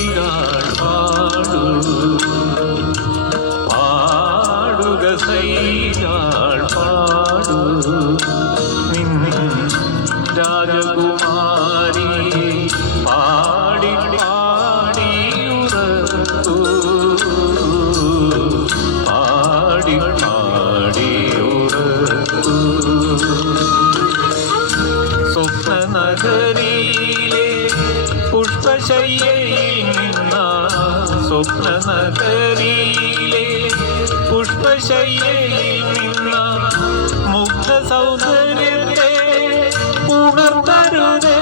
സൈകൾ പാടു. പാടുക സൈകൾ പാടു. നിൻ രാജകുമാരി പാടി പാടി ഉറക്കൂ. പാടി പാടി ഉറക്കൂ. സ്വപ്നനഗരിയിലെ പുഷ്പശയ്യയിൽ നിന്ന സ്വപ്നനഗരിയിലെ പുഷ്പശയ്യയിൽ നിന്ന മുഗ്ധ സൗന്ദര്യത്തെ ഉണർത്തരുതേ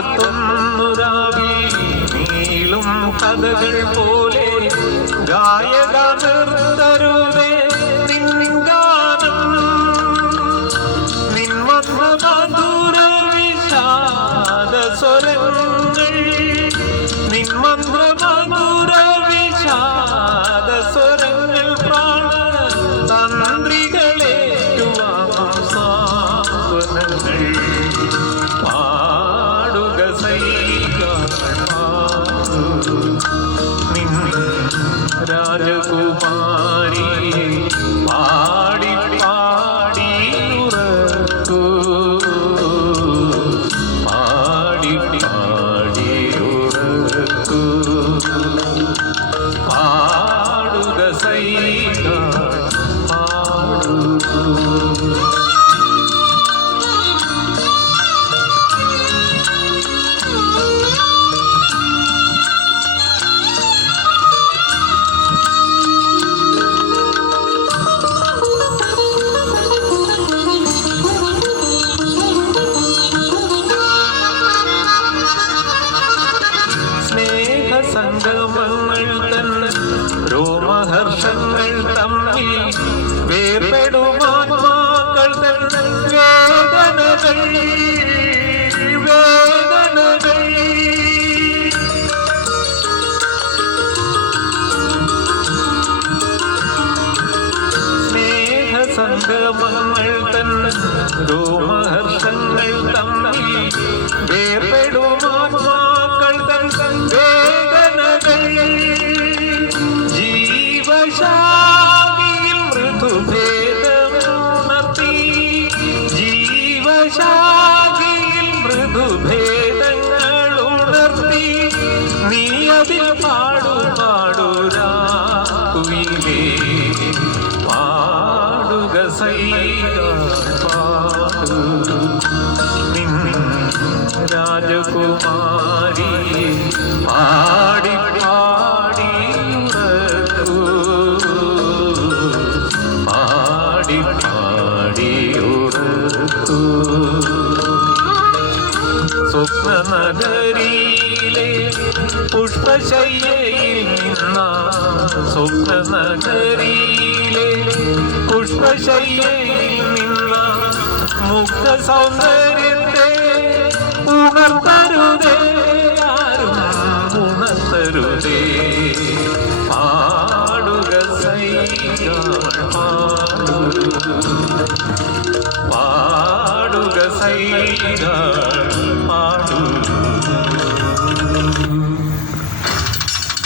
ആയിരത്തൊന്നുരാവിൽ നീളും കഥകൾ പോലെ ഗായക നിർത്തരുതേ നിൻഗാനം നിന്മധുര വിഷാദ സ്വരങ്ങൾ രാജകുമാരി സ്നേഹസംഗമങ്ങൾ തന്നെ രോമഹർഷങ്ങൾ തമ്മിൽ വേർപെടുമാത്മാക്കൾ തന്നെ വേദനകൾ. വേദനകൾ സ്നേഹസംഗമങ്ങൾ തന്നെ രോമഹർഷങ്ങൾ പാടുരാകുയിലേ പാടുക പാടു നിൻ രാജകുമാരി പാടി പാടി പാടി പാടി ഉറക്കൂ. സ്വപ്നനഗരിയിലെ പുഷ്പശയ്യയിൽ നിന്ന സ്വപ്നനഗരിയിലെ പുഷ്പശയ്യയിൽ നിന്ന മുക്ത സൗന്ദര്യത്തെ ഉണർത്തരുതേ ആരും ഉണർത്തരുതേ. പാടുക പാടുക. സൈകൾ